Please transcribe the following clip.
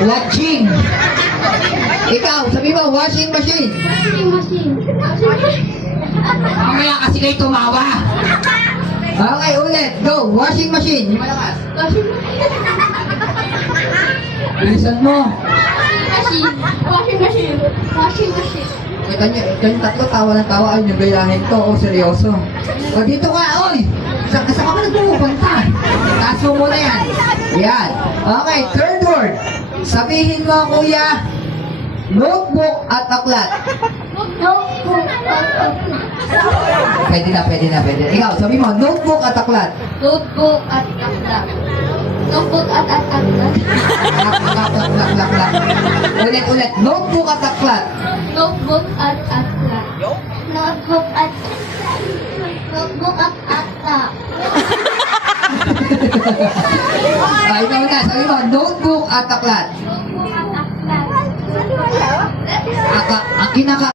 Watching. Ikaw, sabi mo, washing machine. Washing machine. Mamaya kasi kayo tumawa. Okay, ulit. Go. Washing machine. Yung malakas. Washing machine. Bilisan mo. Machine. Washing machine. Washing machine. Kita nyo, kayong tatlo tawa ng tawa. Ay, yung gayahin to. O, seryoso. O, dito ka, oy. Saan ka ba nagpupunta? Taas mo muna yan. Yan. Okay, third word. Sabihin mo, kuya, notebook at aklat. Notebook at aklat. Pwede na, pwede na, pwede na. Ikaw, sabi mo, notebook at aklat. Notebook at aklat. Notebook at aklat. Lak. Ulit, ulit. Notebook at aklat. Notebook at aklat. Notebook at Notebook at aklat. Ay, ikaw na. Sabi mo, notebook at aklat. Notebook at aklat. Ang kinaka